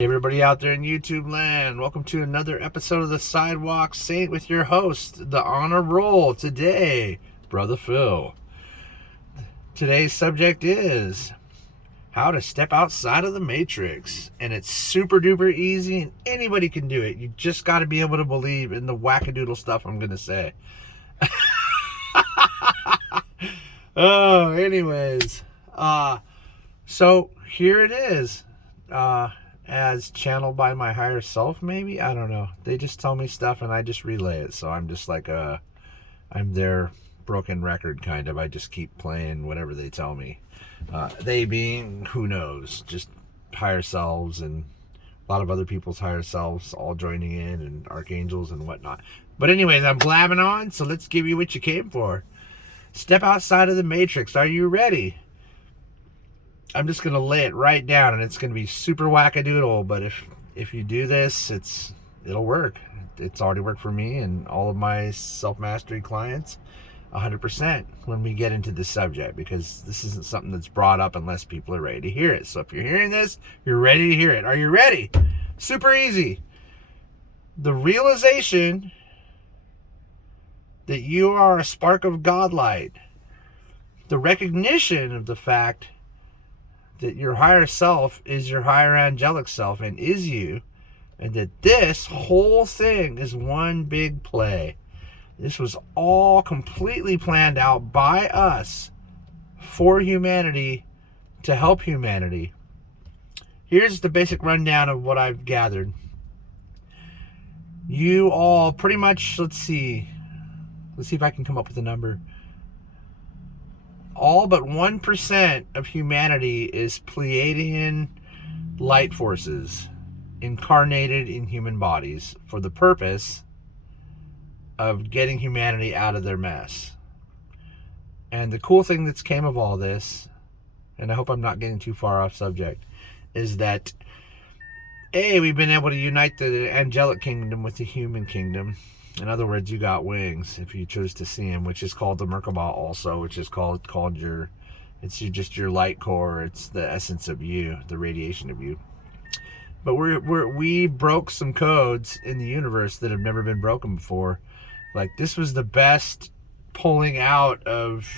Hey everybody out there in YouTube land, welcome to another episode of the Sidewalk Saint with your host, the Honor Roll. Today, Brother Phil. Today's subject is how to step outside of the matrix. And it's super duper easy and anybody can do it. You just got to be able to believe in the wackadoodle stuff I'm going to say. Anyways. So here it is. As channeled by my higher self, maybe? I don't know. They just tell me stuff and I just relay it. So I'm just like I'm their broken record, kind of. I just keep playing whatever they tell me. They being, who knows, just higher selves and a lot of other people's higher selves all joining in and archangels and whatnot. But anyways, I'm blabbing on, so let's give you what you came for. Step outside of the matrix. Are you ready? I'm just going to lay it right down, and it's going to be super wackadoodle, but if you do this, it'll work. It's already worked for me and all of my self-mastery clients 100% when we get into this subject, because this isn't something that's brought up unless people are ready to hear it. So if you're hearing this, you're ready to hear it. Are you ready? Super easy. The realization that you are a spark of Godlight. The recognition of the fact that your higher self is your higher angelic self and is you, and that this whole thing is one big play. This was all completely planned out by us for humanity to help humanity. Here's the basic rundown of what I've gathered. You all pretty much, let's see if I can come up with a number. All but 1% of humanity is Pleiadian light forces incarnated in human bodies for the purpose of getting humanity out of their mess. And the cool thing that's came of all this, and I hope I'm not getting too far off subject, is that we've been able to unite the angelic kingdom with the human kingdom. In other words, you got wings if you choose to see them, which is called the Merkabah also, which is called just your light core. It's the essence of you, the radiation of you. But we broke some codes in the universe that have never been broken before. Like, this was the best pulling out of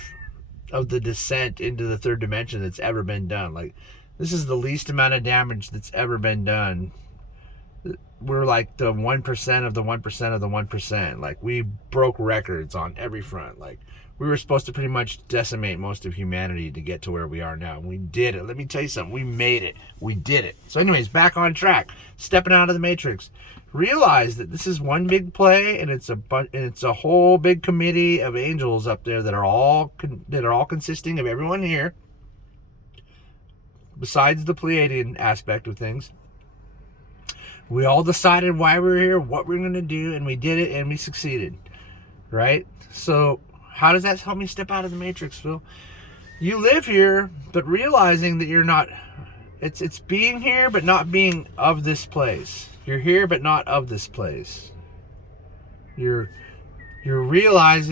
the descent into the third dimension that's ever been done. Like, this is the least amount of damage that's ever been done. We're like the 1% of the 1% of the 1%. Like, we broke records on every front. Like, we were supposed to pretty much decimate most of humanity to get to where we are now. And we did it. Let me tell you something. We made it. We did it. So anyways, back on track. Stepping out of the matrix. Realize that this is one big play, and it's a whole big committee of angels up there that are all consisting of everyone here, besides the Pleiadian aspect of things. We all decided why we were here, what we were going to do, and we did it, and we succeeded, right? So how does that help me step out of the matrix, Phil? You live here, but realizing that you're not, it's being here, but not being of this place. You're here, but not of this place. You're realize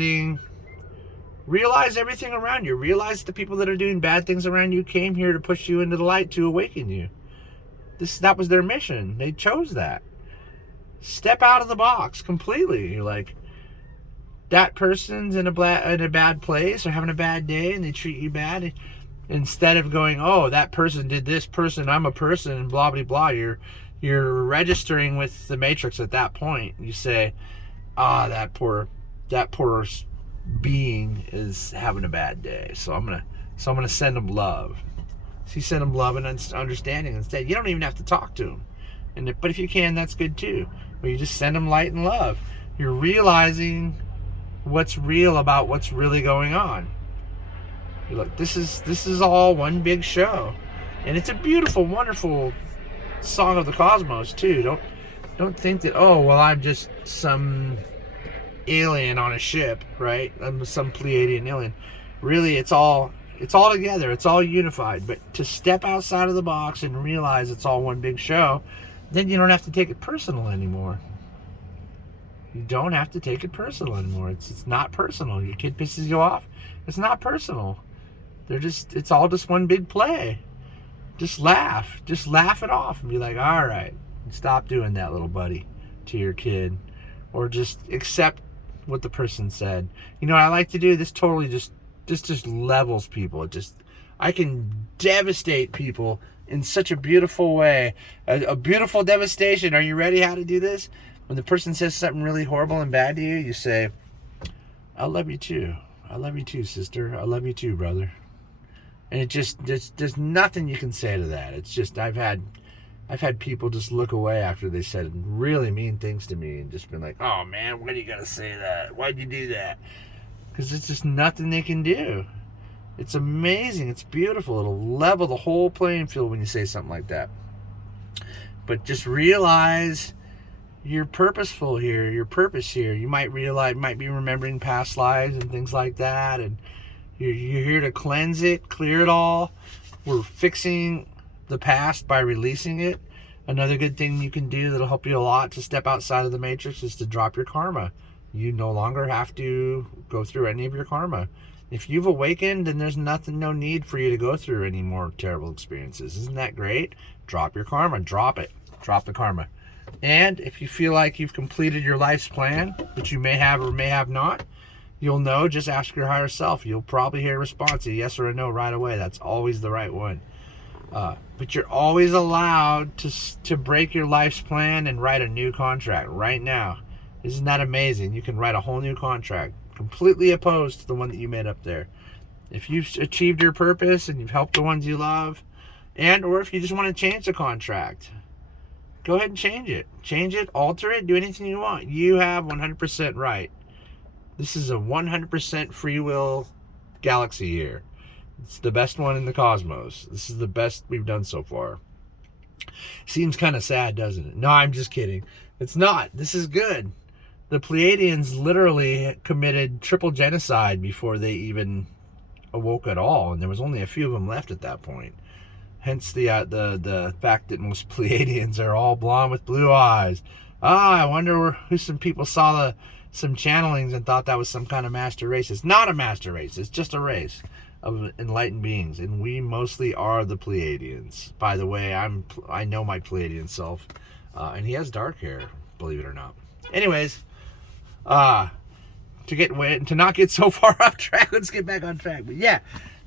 everything around you. Realize the people that are doing bad things around you came here to push you into the light, to awaken you. That was their mission. They chose that. Step out of the box completely. You're like, that person's in a bad place or having a bad day and they treat you bad. Instead of going, oh, that person did this, I'm a person, and blah blah blah. You're registering with the matrix at that point. You say, that poor being is having a bad day. So I'm gonna send them love. So you send them love and understanding instead. You don't even have to talk to them. But if you can, that's good too. But you just send them light and love. You're realizing what's real about what's really going on. You're like, this is all one big show. And it's a beautiful, wonderful song of the cosmos too. Don't think that, oh, well, I'm just some alien on a ship, right? I'm some Pleiadian alien. Really, it's all together. It's all unified. But to step outside of the box and realize it's all one big show, then you don't have to take it personal anymore. You don't have to take it personal anymore. It's not personal. Your kid pisses you off, it's not personal. It's all just one big play. just laugh. Just laugh it off and be like, all right, stop doing that, little buddy, to your kid. Or just accept what the person said. You know what I like to do? This totally just levels people. I can devastate people in such a beautiful way. A beautiful devastation. Are you ready how to do this? When the person says something really horrible and bad to you, you say, I love you too. I love you too, sister. I love you too, brother. And there's nothing you can say to that. It's just, I've had people just look away after they said really mean things to me and just been like, oh man, why do you gotta say that? Why'd you do that? Because it's just nothing they can do. It's amazing. It's beautiful. It'll level the whole playing field when you say something like that. But just realize you're purposeful here, your purpose here. You might be remembering past lives and things like that, and you're here to cleanse it, clear it all. We're fixing the past by releasing it. Another good thing you can do that'll help you a lot to step outside of the matrix is to drop your karma. You no longer have to go through any of your karma. If you've awakened, then there's no need for you to go through any more terrible experiences. Isn't that great? Drop your karma. Drop it. Drop the karma. And if you feel like you've completed your life's plan, which you may have or may have not, you'll know. Just ask your higher self. You'll probably hear a response, a yes or a no right away. That's always the right one. But you're always allowed to break your life's plan and write a new contract right now. Isn't that amazing? You can write a whole new contract, completely opposed to the one that you made up there. If you've achieved your purpose and you've helped the ones you love, or if you just want to change the contract, go ahead and change it. Change it, alter it, do anything you want. You have 100% right. This is a 100% free will galaxy here. It's the best one in the cosmos. This is the best we've done so far. Seems kind of sad, doesn't it? No, I'm just kidding. It's not. This is good. The Pleiadians literally committed triple genocide before they even awoke at all, and there was only a few of them left at that point. Hence the fact that most Pleiadians are all blonde with blue eyes. I wonder who some people saw some channelings and thought that was some kind of master race. It's not a master race. It's just a race of enlightened beings, and we mostly are the Pleiadians. By the way, I know my Pleiadian self, and he has dark hair, believe it or not. Anyways, to not get so far off track, let's get back on track. But yeah,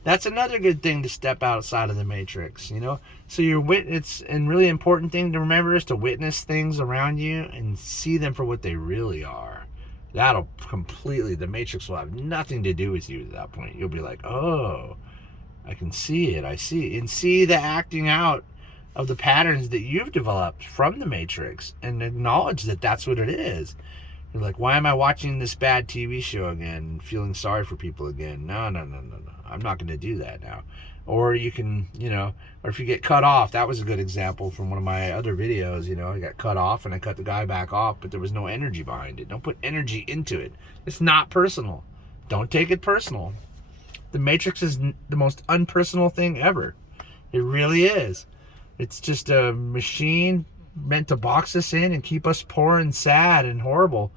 that's another good thing to step outside of the matrix, you know. So it's a really important thing to remember is to witness things around you and see them for what they really are. That'll the matrix will have nothing to do with you at that point. You'll be like, oh, I can see it. I see it. And see the acting out of the patterns that you've developed from the matrix and acknowledge that that's what it is. You're like, why am I watching this bad TV show again, feeling sorry for people again? No. I'm not going to do that now. Or you can, or if you get cut off, that was a good example from one of my other videos, I got cut off and I cut the guy back off, but there was no energy behind it. Don't put energy into it. It's not personal. Don't take it personal. The Matrix is the most unpersonal thing ever. It really is. It's just a machine meant to box us in and keep us poor and sad and horrible,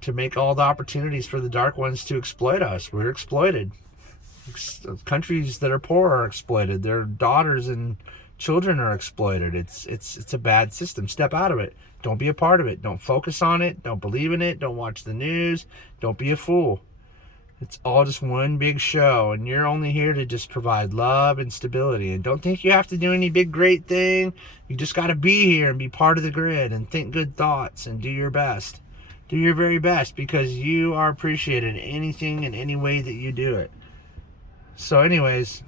to make all the opportunities for the dark ones to exploit us. We're exploited. Countries that are poor are exploited. Their daughters and children are exploited. It's a bad system. Step out of it. Don't be a part of it. Don't focus on it. Don't believe in it. Don't watch the news. Don't be a fool. It's all just one big show, and you're only here to just provide love and stability. And don't think you have to do any big great thing. You just got to be here and be part of the grid and think good thoughts and do your best. Do your very best, because you are appreciated in anything and any way that you do it. So anyways,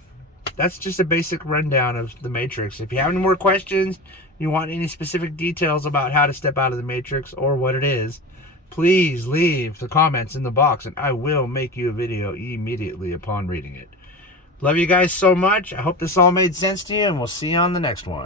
that's just a basic rundown of the Matrix. If you have any more questions, you want any specific details about how to step out of the Matrix or what it is, please leave the comments in the box and I will make you a video immediately upon reading it. Love you guys so much. I hope this all made sense to you, and we'll see you on the next one.